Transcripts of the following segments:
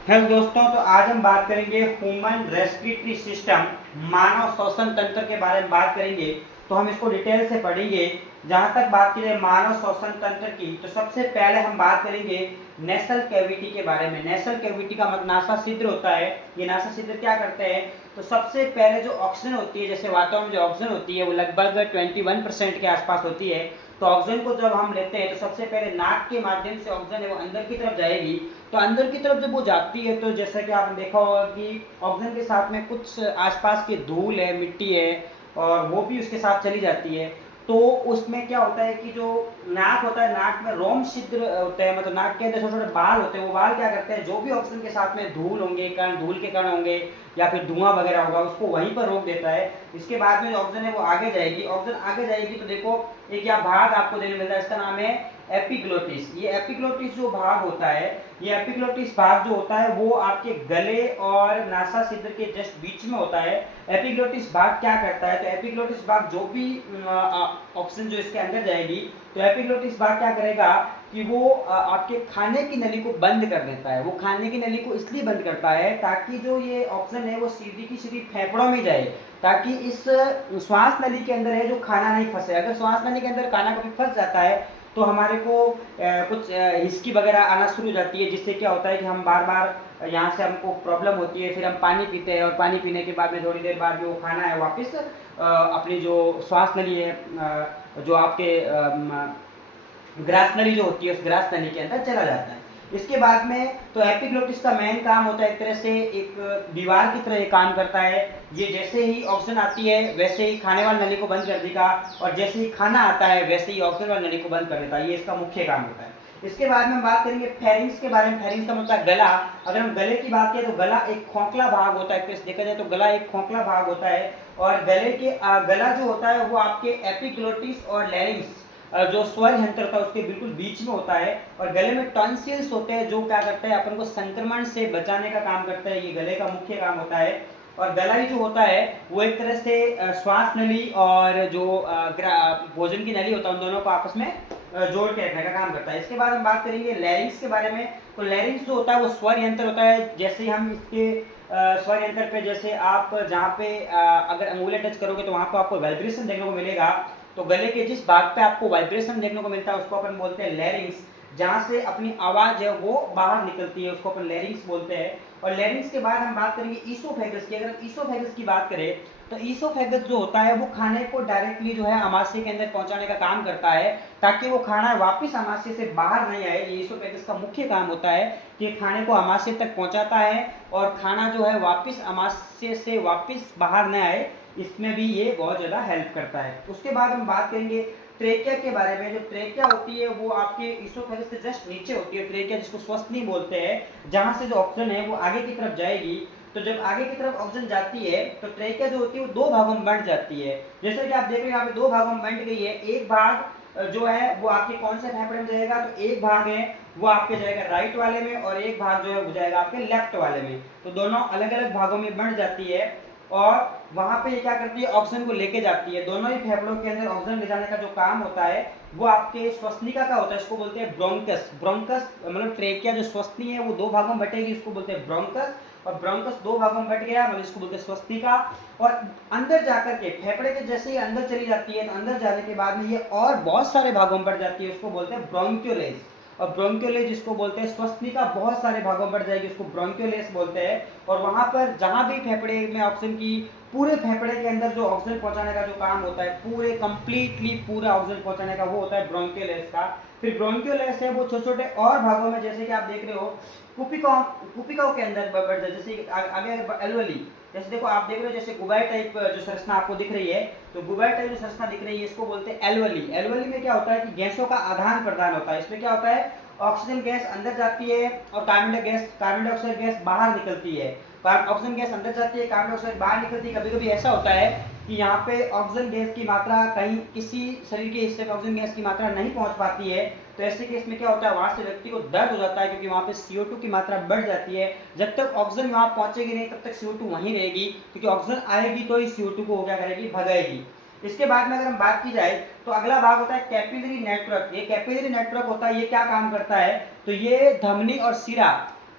Hello दोस्तों, तो आज हम बात करेंगे ह्यूमन रेस्पिरेटरी सिस्टम, मानव श्वसन तंत्र के बारे में बात करेंगे। तो हम इसको डिटेल से पढ़ेंगे। जहाँ तक बात की जाए मानव श्वसन तंत्र की, तो सबसे पहले हम बात करेंगे नेसल कैविटी के बारे में। नेसल कैविटी का मतलब नासा छिद्र होता है। ये नासा छिद्र क्या करते हैं, तो सबसे पहले जो ऑक्सीजन होती है, जैसे वातावरण में जो ऑक्सीजन होती है वो लगभग 21% के आसपास होती है। तो ऑक्सीजन को जब हम लेते हैं तो सबसे पहले नाक के माध्यम से ऑक्सीजन है वो अंदर की तरफ जाएगी। तो अंदर की तरफ जब वो जाती है तो जैसा कि आपने देखा होगा कि ऑक्सीजन के साथ में कुछ आसपास की धूल है, मिट्टी है, और वो भी उसके साथ चली जाती है। तो उसमें क्या होता है कि जो नाक होता है, नाक में रोम छिद्र होते हैं, मतलब नाक के अंदर छोटे छोटे बाल होते हैं। वो बाल क्या करते हैं, जो भी ऑक्सीजन के साथ में धूल होंगे, कण धूल के कण होंगे या फिर धुआं वगैरह होगा, उसको वहीं पर रोक देता है। इसके बाद में जो ऑक्सीजन है वो आगे जाएगी। ऑक्सीजन आगे जाएगी तो देखो एक यहाँ भाग आपको देखने मिलता है, इसका नाम है एपिग्लोटिस। ये एपिग्लोटिस जो भाग होता है, ये एपिग्लोटिस भाग जो होता है वो आपके गले और नासा छिद्र के जस्ट बीच में होता है। एपिग्लोटिस भाग क्या करता है, तो एपिग्लोटिस भाग जो भी ऑक्सीजन जो इसके अंदर जाएगी, तो एपिग्लोटिस भाग क्या करेगा कि वो आपके खाने की नली को बंद कर देता है। वो खाने की नली को इसलिए बंद करता है ताकि जो ये ऑक्सीजन है वो सीधी की सीधी फेफड़ों में जाए, ताकि इस श्वास नली के अंदर है जो खाना नहीं फंसे। अगर श्वास नली के अंदर खाना कभी फंस जाता है तो हमारे को कुछ हिचकी वगैरह आना शुरू हो जाती है, जिससे क्या होता है कि हम बार बार यहाँ से हमको प्रॉब्लम होती है। फिर हम पानी पीते हैं और पानी पीने के बाद में थोड़ी देर बाद वो खाना है वापस अपनी जो श्वास नली है, जो आपके ग्रास नली जो होती है उस ग्रास नली के अंदर चला जाता है। इसके बाद में तो एपिग्लोटिस का मेन काम होता है एक तरह से एक दीवार की तरह ये काम करता है। ये जैसे ही ऑक्सीजन आती है वैसे ही खाने वाली नली को बंद कर देगा, और जैसे ही खाना आता है वैसे ही ऑक्सीजन वाली नली को बंद कर देता है। ये इसका मुख्य काम होता है। इसके बाद में हम बात करेंगे फेरिंग्स के बारे में। फेरिंग्स का मतलब गला। अगर हम गले की बात करें तो गला एक खोखला भाग होता है। देखा जाए तो गला एक खोखला भाग होता है, और गले के गला जो होता है वो आपके एपिग्लोटिस और लैरिंग्स जो स्वर यंत्र होता है उसके बिल्कुल बीच में होता है। और गले में टॉन्सिल्स होते हैं जो क्या करते हैं, अपन को संक्रमण से बचाने का काम करता है। ये गले का मुख्य काम होता है। और गला ही जो होता है वो एक तरह से श्वास नली और जो भोजन की नली होता है उन दोनों को आपस में जोड़ के रखने का काम करता है। इसके बाद हम बात करेंगे लैरिंग्स के बारे में। तो लैरिंग्स जो होता है वो स्वर यंत्र होता है। जैसे हम इसके स्वर यंत्र पे, जैसे आप जहाँ पे अगर अंगुली टच करोगे तो वहाँ पे आपको वाइब्रेशन देखने को मिलेगा। तो गले के जिस भाग पे आपको वाइब्रेशन देखने को मिलता है उसको अपन बोलते हैं लैरिंग्स। जहाँ से अपनी आवाज है वो बाहर निकलती है उसको अपन लैरिंग्स बोलते हैं। और लैरिंग्स के बाद हम बात करेंगे ईसोफेगस की। अगर ईसोफेगस की बात करें तो ईसोफेगस जो होता है वो खाने को डायरेक्टली जो है आमाशय के अंदर पहुंचाने का काम करता है, ताकि वो खाना वापस आमाशय से बाहर नहीं आए। ये ईसोफेगस का मुख्य काम होता है कि खाने को आमाशय तक पहुंचाता है और खाना जो है वापस आमाशय से वापस बाहर न आए, इसमें भी ये बहुत ज़्यादा हेल्प करता है। उसके बाद हम बात करेंगे ट्रेकिया के बारे में। जो ट्रेकिया होती है वो आपके ईसोफेगस से जस्ट नीचे होती है। ट्रेकिया जिसको श्वसनी बोलते हैं, जहाँ से जो ऑक्सीजन है वो आगे की तरफ जाएगी। तो जब आगे की तरफ ऑक्सीजन जाती है तो ट्रेकिया जो होती है वो दो भागों में बंट जाती है। जैसे कि आप देख रहे हैं यहाँ पे दो भागों में बंट गई है। एक भाग जो है वो आपके कौन से फेफड़े में जाएगा, तो एक भाग है वो आपके जाएगा राइट वाले में, और एक भाग जो है वो जाएगा आपके लेफ्ट वाले में। तो दोनों अलग अलग भागों में बंट जाती है, और वहां पे ये क्या करती है, ऑक्सीजन को लेके जाती है। दोनों ही फेफड़ों के अंदर ऑक्सीजन ले जाने का जो काम होता है वो आपके श्वसनिका का होता है। इसको बोलते हैं ब्रोंकस। ब्रोंकस मतलब ट्रेकिया जो श्वसनी है वो दो भागों में बटेगी, इसको बोलते हैं ब्रोंकस। और ब्रोंकस दो भागों में बट गया मतलब इसको बोलते हैं श्वसनिका। और अंदर जाकर के फेफड़े के जैसे ही अंदर चली जाती है तो अंदर जाने के बाद में ये और बहुत सारे भागों में बढ़ जाती है, उसको बोलते हैं ब्रोंक्यूलेस। और ब्रोंक्यूलेस जिसको बोलते हैं श्वसनिका बहुत सारे भागों में बढ़ जाएगी, उसको ब्रोंक्यूलेस बोलते हैं। और वहां पर जहां भी फेफड़े में ऑक्सीजन की, पूरे फेफड़े के अंदर जो ऑक्सीजन पहुंचाने का जो काम होता है, पूरे कंप्लीटली पूरा ऑक्सीजन पहुंचाने का वो होता है ब्रोंक्यूलेस का। फिर ब्रोंक्यूलेस है वो छोटे छोटे और भागों में, जैसे कि आप देख रहे हो कुपिकाओं कुपिकाओं के अंदर बढ़ जाए। जैसे आगे एल्वेली, जैसे देखो आप देख रहे हो जैसे गुबाई टाइप जो संरचना आपको दिख रही है, तो गुबाई टाइप जो संरचना दिख रही है इसको बोलते हैं एल्वेली। एल्वेली में क्या होता है कि गैसों का आदान प्रदान होता है। इसमें क्या होता है, ऑक्सीजन गैस अंदर जाती है और कार्बन डाइऑक्साइड गैस बाहर निकलती है। ऑक्सीजन गैस अंदर जाती है, कार्बन डाइऑक्साइड बाहर निकलती है। कभी कभी ऐसा होता है कि यहाँ पे ऑक्सीजन गैस की मात्रा कहीं किसी शरीर के हिस्से में ऑक्सीजन गैस की मात्रा नहीं पहुंच पाती है, तो ऐसे केस में क्या होता है, वहां से व्यक्ति को दर्द हो जाता है, क्योंकि वहां पे CO2 की मात्रा बढ़ जाती है। जब तक ऑक्सीजन वहां पहुंचेगी नहीं तब तक CO2 वहीं रहेगी, क्योंकि ऑक्सीजन आएगी तो ही CO2 को क्या करेगी, भगाएगी। इसके बाद में अगर हम बात की जाए तो अगला भाग होता है कैपिलरी नेटवर्क। ये कैपिलरी नेटवर्क होता है, ये क्या काम करता है, तो ये धमनी और सिरा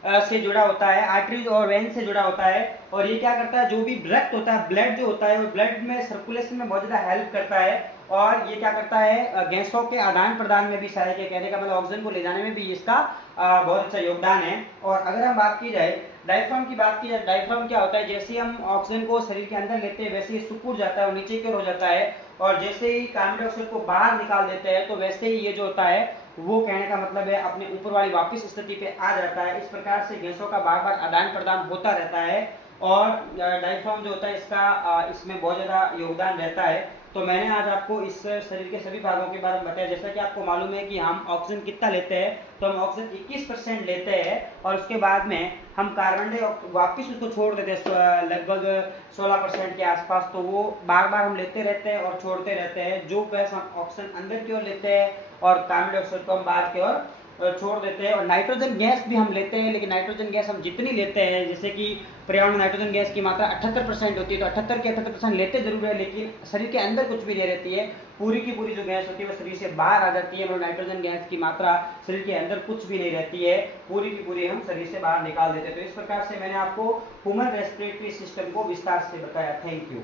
से जुड़ा होता है, आर्टरीज और वेन से जुड़ा होता है। और ये क्या करता है, जो भी रक्त होता है, ब्लड जो होता है, वो ब्लड में सर्कुलेशन में बहुत ज़्यादा हेल्प करता है। और ये क्या करता है, गैसों के आदान प्रदान में भी सहायक है। कहने का मतलब ऑक्सीजन को ले जाने में भी इसका बहुत अच्छा योगदान है। और अगर हम बात की जाए डायफ्राम की, बात की जाए, डायफ्राम क्या होता है, जैसे हम ऑक्सीजन को शरीर के अंदर लेते हैं वैसे ही सिकुड़ जाता है और नीचे की ओर हो जाता है। और जैसे ही कार्बन डाइऑक्साइड को बाहर निकाल देते हैं तो वैसे ही ये जो होता है वो, कहने का मतलब है, अपने ऊपर वाली वापस स्थिति पे आ जाता है। इस प्रकार से गैसों का बार बार आदान प्रदान होता रहता है। और डायफ्राम जो होता है इसका इसमें बहुत ज़्यादा योगदान रहता है। तो मैंने आज आपको इस शरीर के सभी भागों के बारे में बताया। जैसा कि आपको मालूम है कि हम ऑक्सीजन कितना लेते हैं, तो हम ऑक्सीजन 21% लेते हैं और उसके बाद में हम कार्बन डाइऑक्साइड वापस उसको छोड़ देते हैं लगभग 16% के आसपास। तो वो बार बार हम लेते रहते हैं और छोड़ते रहते हैं। जो गैस हम ऑक्सीजन अंदर की ओर लेते हैं और कार्बन डाइऑक्साइड को हम बाहर की ओर छोड़ देते हैं। और नाइट्रोजन गैस भी हम लेते हैं, लेकिन नाइट्रोजन गैस हम जितनी लेते हैं, जैसे कि पर्यावरण में नाइट्रोजन गैस की मात्रा 78% होती है, तो 78 के 78% लेते जरूर है, लेकिन शरीर के अंदर कुछ भी नहीं रहती है। पूरी की पूरी जो गैस होती है वो शरीर से बाहर आ जाती है। और नाइट्रोजन गैस की मात्रा शरीर के अंदर कुछ भी नहीं रहती है, पूरी की पूरी हम शरीर से बाहर निकाल देते हैं। तो इस प्रकार से मैंने आपको ह्यूमन रेस्पिरेटरी सिस्टम को विस्तार से बताया। Thank you.